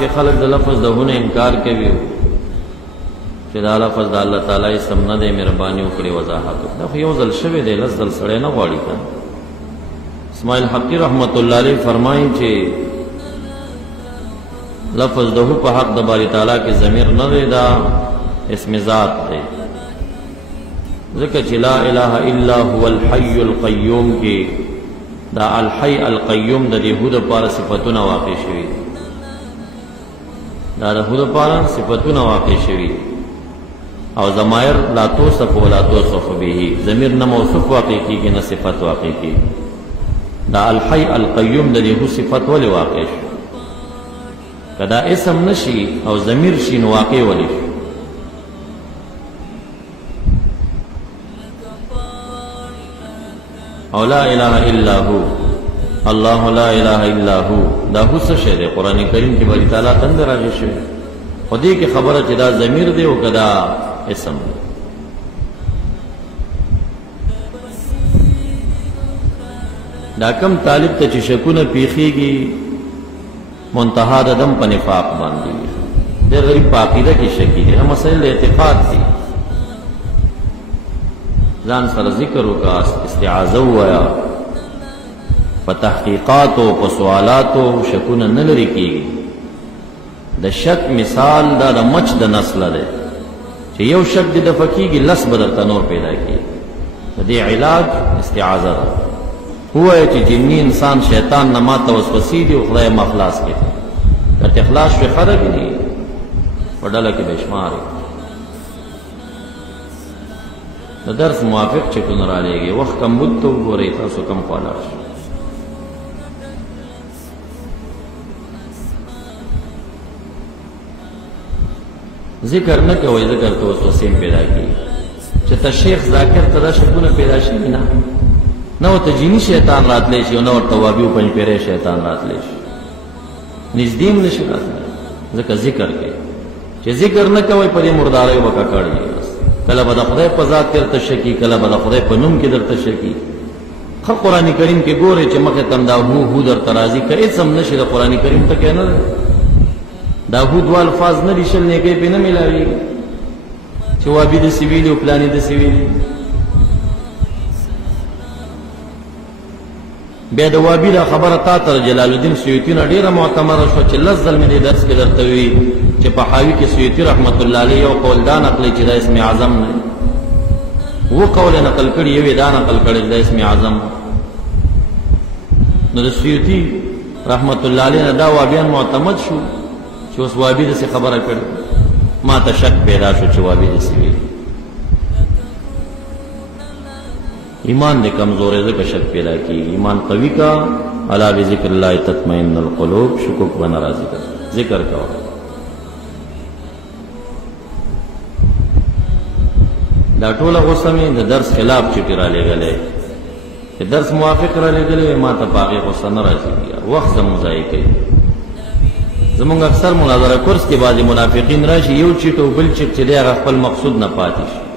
کہ خلق د لفظ د هونه انکار کوي چې دا لفظ د الله تعالی اسم نه دی، مهرباني وکړي وضاحت دا خو یو ځل شوی دی، لس ځل سړی نه غواړي کنه. اسماعیل حقی رحمت الله علیه فرمایي چې لفظ د هو په حق د باری تعالی کې ضمیر نه دی، دا اسم ذات دی، ځکه چې لا اله الا هو الحي القیوم کې دا الحي القیوم د یهود لپاره صفاتونه واقع شوي، دا د یهود لپاره صفاتونه واقع شوي، او ضمائر لا توصف ولا توصف به، ضمیر نه موصوف واقع کیږي نه صفت واقع کیږي. دا الحي القیوم د یهود صفت ولې واقع شي؟ کدا اسم نشي او ضمیر شي نو واقع ولې شي؟ او لا اله الا هو، الله لا اله الا هو، دا هو څه شی دی؟ قرآن کریم کې باری تعالی تند راځي شوی، خو دې کې خبره چې دا ضمیر دی او کدا اسم دی. دا کم طالب ته چې شکونه پیخیږي منتها د دم په نفاق باندې وي، د غریب په عقیده کې شکی دی، مسائل اعتقاد دي. ځان سره ذکر وکا، استعاذه وایا، په تحقیقات او په سوالات او شکونه نه لري کیږي. د شک مثال دا د مچ د نسل دی چې یو شک د فقېږي لس بدر تنور پیدا کیږي. د دې علاج استعاذه ده. هو چې جنی انسان شیطان نه ماته وسوسې دي او خدای مخلاص کړي، کته اخلاص په خراب دي وډاله کې بشمار. د درس موافق چې کو نه را لېږي وخت کم بوته وګورئ، تاسو کم پاله ذکر نه کوئ، ذکر ته وسوسې پیدا کیږي چې ته شیخ ذاکر ته دا شکونه پیدا شي نه نو ته جینی شیطان راتلی شي او نو ورته وابي او پنځ پیری شیطان راتلی شي، نږدې نشي راتلی. ځکه ذکر کوي چې ذکر نه کوئ په دې مردارۍ وکړه کړي، کله به د خدای په ذات درته شکی، کله به د خدای په نوم کې درته شکی. خو قرآن کریم کې ګورئ چې مخې تم دا هو درته راځي، که هېڅ هم نشي د قرآن کریم ته کې نه ده، دا هو دوه الفاظ نه دي، شل نیکۍ پې نه میلاوېږي چې وابي داسې ویلي او پلانې داسې ویلي. بیا د وابي دا خبره تا ته جلال الدین سیوطي نه ډېره معتمره شوه چې لس ځل مې دې درس کې درته وي چې په حاوي کې سیوطي رحمت الله علیه یو قول دا نقلی چې دا اسم اعظم نه، و قول نقل کړي، یو دا نقل کړي دا اسم اعظم. نو د سیوطي رحمت الله علیه دا وابیان معتمد شو چې اوس وابي داسې خبره کړي. ما ته شک پیدا شو چې وابي داسې وي. ایمان دې کمزورې ځکه شک پیدا کیږي. ایمان قوي کا، الا بذکر الله تطمئن القلوب، شکوک و ناراضی کا ذکر کا. دا ټوله غصه مې د درس خلاف چټي را لېږلې، چې درس موافق را لېږلې ما ته په هغې غصه نه راځي، وخت زموږ ضایع کوي. زمونږ اکثر مناظره کورس کې بعضې منافقین راشي، یو چیټ او بل چیټ چې دی هغه خپل مقصود نه پاتې شي.